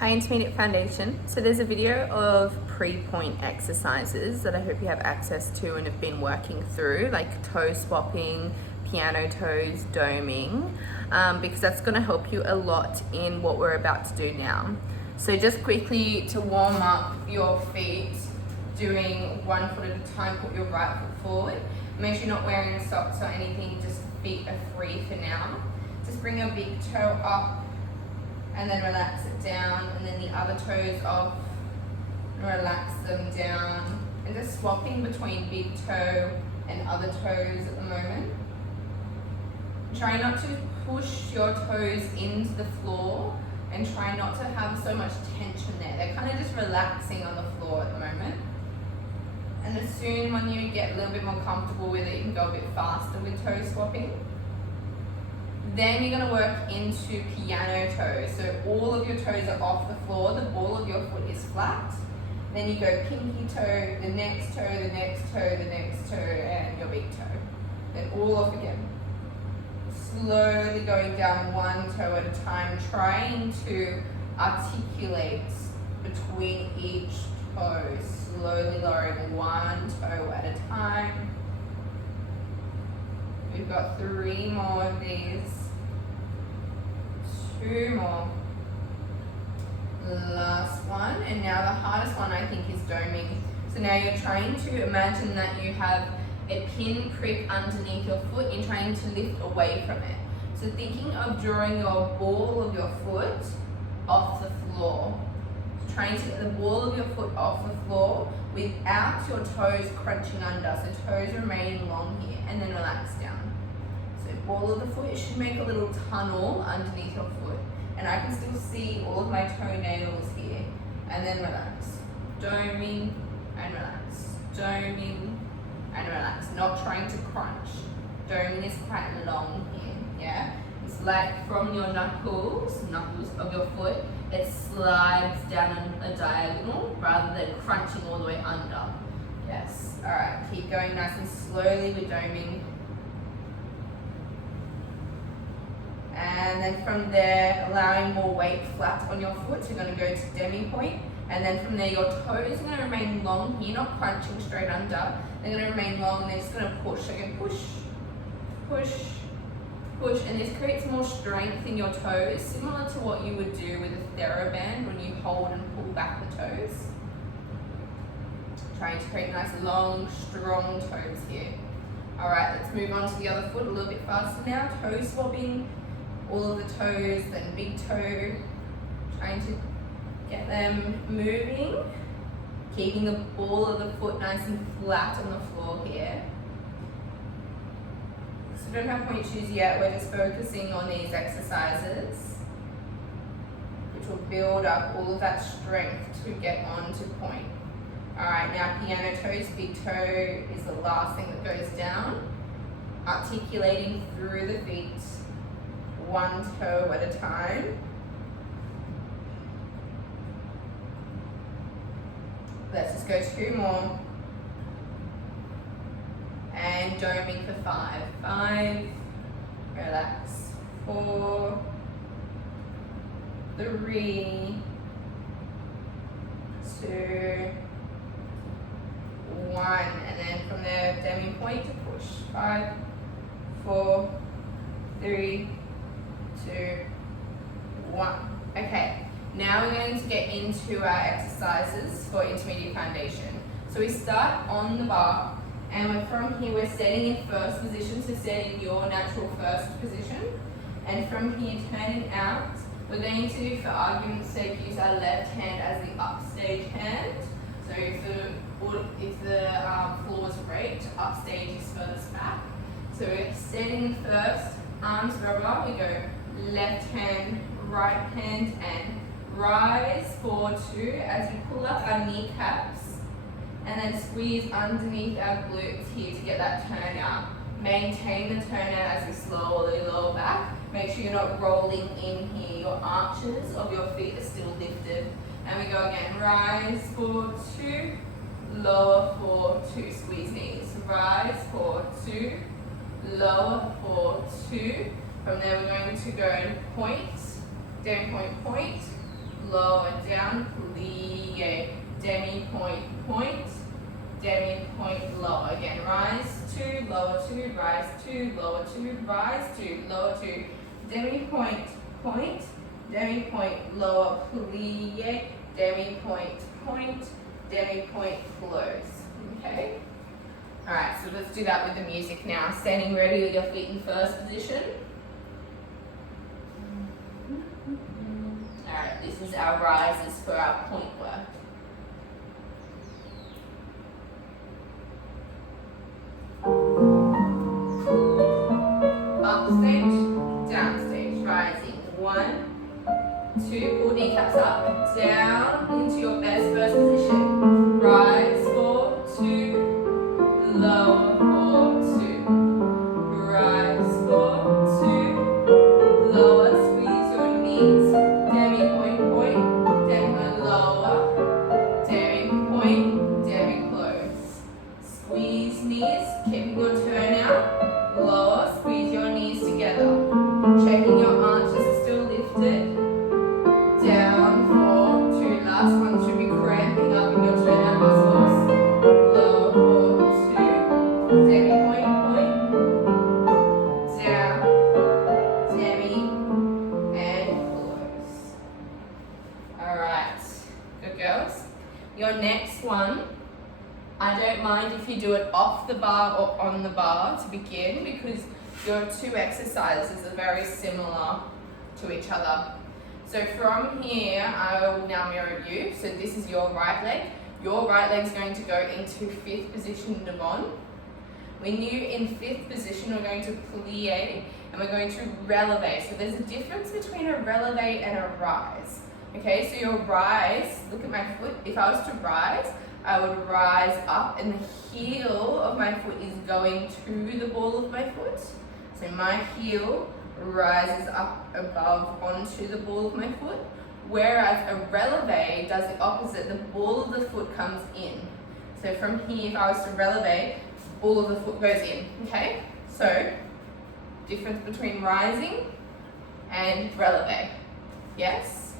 Hi Intermediate Foundation. So there's a video of pre-point exercises that I hope you have access to and have been working through, like toe swapping, piano toes, doming, because that's going to help you a lot in what we're about to do now. So just quickly to warm up your feet, doing 1 foot at a time, put your right foot forward. Make sure you're not wearing socks or anything, just feet are free for now. Just bring your big toe up and then relax it down, and then the other toes off and relax them down, and just swapping between big toe and other toes at the moment. Try not to push your toes into the floor and try not to have so much tension there. They're kind of just relaxing on the floor at the moment. And as soon when you get a little bit more comfortable with it, you can go a bit faster with toe swapping. Then you're going to work into piano toes. So all of your toes are off the floor, the ball of your foot is flat. Then you go pinky toe, the next toe, the next toe, the next toe, and your big toe. Then all off again. Slowly going down 1 toe at a time, trying to articulate between each toe. Slowly lowering 1 toe at a time. We've got 3 more of these. 2 more. Last one, and now the hardest one I think is doming. So now you're trying to imagine that you have a pin prick underneath your foot. You're trying to lift away from it. So thinking of drawing your ball of your foot off the floor. So trying to get the ball of your foot off the floor without your toes crunching under. So toes remaining long here, and then relax down. So ball of the foot, it should make a little tunnel underneath your foot. And I can still see all of my toenails here. And then relax. Doming and relax. Doming and relax. Not trying to crunch. Doming is quite long here, yeah? It's like from your knuckles of your foot, it slides down a diagonal rather than crunching all the way under. Yes, all right, keep going nice and slowly with doming. And then from there, allowing more weight flat on your foot. So you're going to go to demi-point. And then from there, your toes are going to remain long here, not crunching straight under. They're going to remain long, and they're just going to push. So again, push, push, push. And this creates more strength in your toes, similar to what you would do with a TheraBand when you hold and pull back the toes. Trying to create nice, long, strong toes here. All right, let's move on to the other foot a little bit faster now. Toe swapping. All of the toes, then big toe, trying to get them moving, keeping the ball of the foot nice and flat on the floor here. So we don't have point shoes yet, we're just focusing on these exercises, which will build up all of that strength to get on to point. All right, now piano toes, big toe is the last thing that goes down, articulating through the feet. 1 toe at a time. Let's just go 2 more. And doming for 5. 5, relax. 4, 3, 2, 1. And then from there, demi-point to push. 5, 4, 3, 2, 1. Okay, now we're going to get into our exercises for intermediate foundation. So we start on the bar, and from here we're setting in first position, so setting your natural first position. And from here, turning out, we're going to, for argument's sake, use our left hand as the upstage hand. So if the floor was raked, upstage is furthest back. So we're standing first, arms rubber, we go left hand, right hand, and rise for 2 as we pull up our kneecaps, and then squeeze underneath our glutes here to get that turnout. Maintain the turnout as we slowly lower back. Make sure you're not rolling in here. Your arches of your feet are still lifted. And we go again, rise for 2, lower for 2, squeeze knees. Rise for 2, lower for 2. From there we're going to go point, down point, point, lower down, plie, demi-point, point, demi-point, lower. Again, rise 2, lower 2, rise 2, lower 2, rise 2, lower 2, demi-point, point, demi-point, lower, plie, demi-point, point, demi-point, close. Okay? Alright, so let's do that with the music now. Standing ready with your feet in first position. Alright, this is our rises for our point work. Up stage, down stage, rising. 1, 2, pull kneecaps up, down into your best first position. Rise for 2, lower for 2. Rise for 2, lower, squeeze your knees. Demi-point, point, demi-point, lower, demi-point, demi-close. Squeeze knees, keeping your turn out. Lower, squeeze your knees together. Checking your arches are still lifted. Down for 2. Last one should be cramping up in your turnout muscles. Lower for 2. Demi-point, point. Down. Demi. And close. Alright. Good girls. Your next one, I don't mind if you do it off the bar or on the bar to begin, because your 2 exercises are very similar to each other. So from here, I will now mirror you. So this is your right leg. Your right leg is going to go into 5th position devant. When you're in 5th position, we're going to plie and we're going to releve. So there's a difference between a releve and a rise. Okay, so your rise, look at my foot. If I was to rise, I would rise up and the heel of my foot is going to the ball of my foot. So my heel rises up above onto the ball of my foot, whereas a releve does the opposite. The ball of the foot comes in. So from here, if I was to releve, the ball of the foot goes in, okay? So, difference between rising and releve, yes?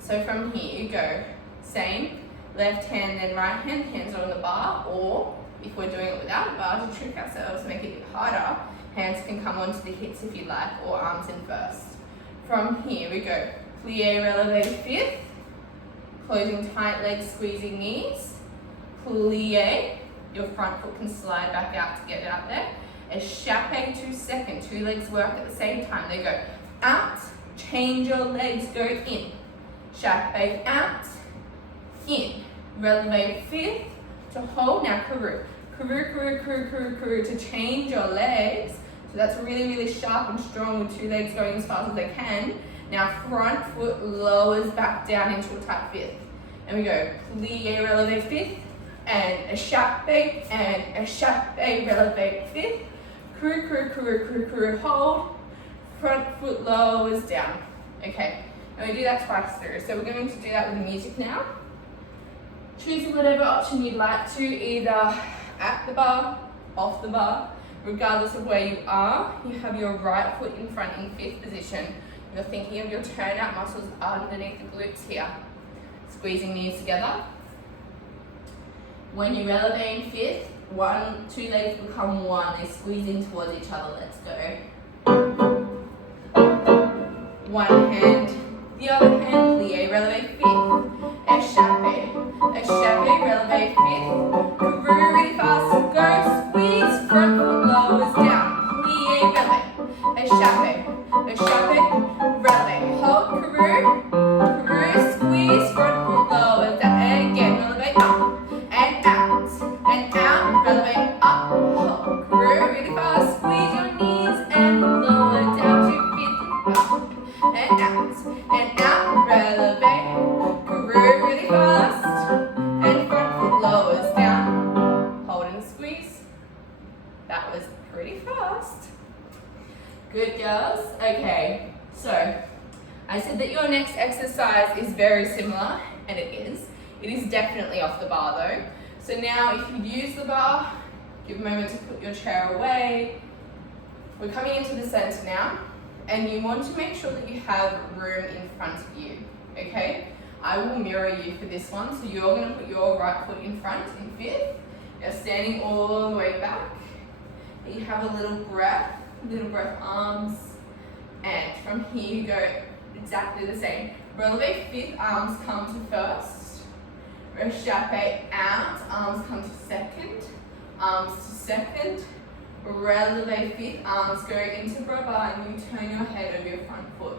So from here you go, same, left hand then right hand, hands on the bar, or if we're doing it without a bar to trick ourselves, make it a bit harder, hands can come onto the hips if you like, or arms in first. From here we go, plie, releve 5th, closing tight legs, squeezing knees, plie, your front foot can slide back out to get out there, échappé to 2nd, 2 legs work at the same time, they go out, change your legs, go in, échappé out, in, releve 5th, to hold, now karoo, to change your legs. So that's really, really sharp and strong with 2 legs going as fast as they can. Now front foot lowers back down into a tight 5th. And we go plie, releve 5th, and échappé, releve 5th. Karoo, hold. Front foot lowers down. Okay, and we do that twice through. So we're going to do that with the music now. Choose whatever option you'd like to, either at the bar, off the bar, regardless of where you are. You have your right foot in front in 5th position. You're thinking of your turnout muscles underneath the glutes here. Squeezing knees together. When you releve in 5th, 1, 2 legs become 1. They squeeze in towards each other. Let's go. One hand, the other hand, plie, releve 5th. Échappé, releve 5th. Karoo, really fast, go, squeeze, front foot lowers down. Plie, releve, échappé, releve. Hold, karoo, squeeze, front foot lowers down. And again, releve up, and out, releve up, hold. Karoo, really fast, squeeze your knees, and lower down to 5th. And out, releve. Karoo, really fast, and front foot lowers down, hold and squeeze. That was pretty fast. Good girls. Okay, so I said that your next exercise is very similar, and it is. It is definitely off the bar though. So now if you use the bar, give a moment to put your chair away. We're coming into the center now, and you want to make sure that you have room in front of you, okay? I will mirror you for this one. So you're going to put your right foot in front in fifth. You're standing all the way back. You have a little breath, arms, and from here you go exactly the same. Releve fifth, arms come to first. Rechape out, arms come to second. Arms to second. Releve fifth, arms go into brava, and you turn your head over your front foot.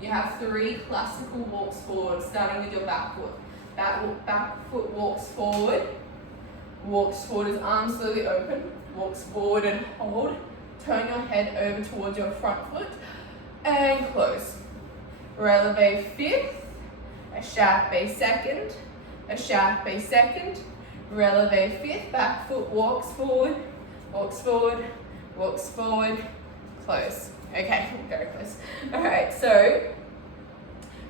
You have 3 classical walks forward, starting with your back foot. Back foot walks forward as arms slowly open, walks forward and hold. Turn your head over towards your front foot and close. Releve fifth, échappe second, échappe second, releve fifth, back foot walks forward, close. Okay, very close. Alright, so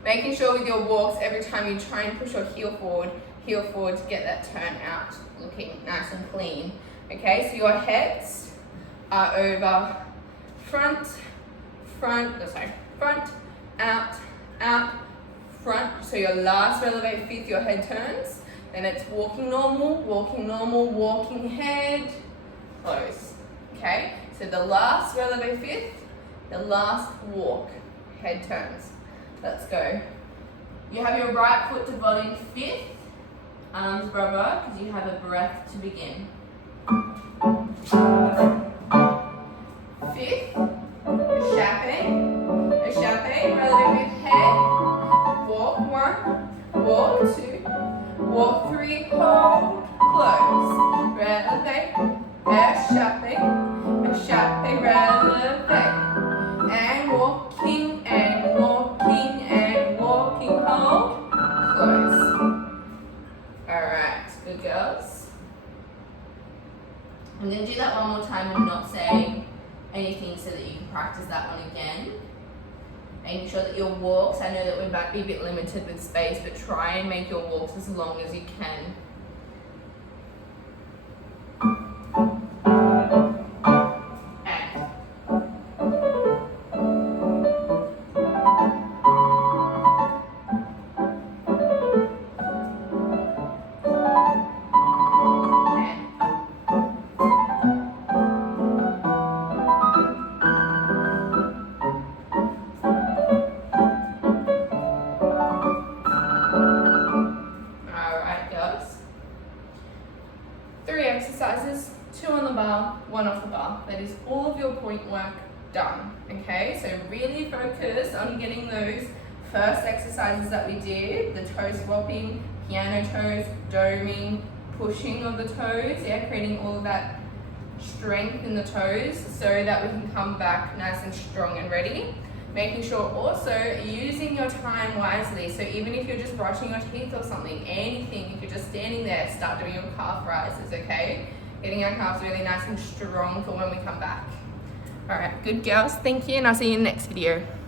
making sure with your walks, every time you try and push your heel forward to get that turn out, looking nice and clean. Okay, so your heads are over front, out, front. So your last releve fifth, your head turns. Then it's walking normal, walking head, close. Okay, so the last releve fifth, the last walk, head turns. Let's go. You have your right foot devoting fifth, arms bravo, because you have a breath to begin. Fifth, échappe, releve fifth, head, walk 1, walk 2, walk 3, hold, close, releve, échappe, releve, and walking, hold, close. Alright, good girls. I'm going to do that one more time and not say anything so that you can practice that one again. Making sure that your walks, I know that we might be a bit limited with space, but try and make your walks as long as you can. Exercises, 2 on the bar, 1 off the bar. That is all of your point work done. Okay, so really focus on getting those first exercises that we did, the toe swapping, piano toes, doming, pushing of the toes, creating all of that strength in the toes so that we can come back nice and strong and ready. Making sure also using your time wisely. So even if you're just brushing your teeth or something, anything, if you're just standing there, start doing your calf rises, okay? Getting our calves really nice and strong for when we come back. All right, good girls, thank you, and I'll see you in the next video.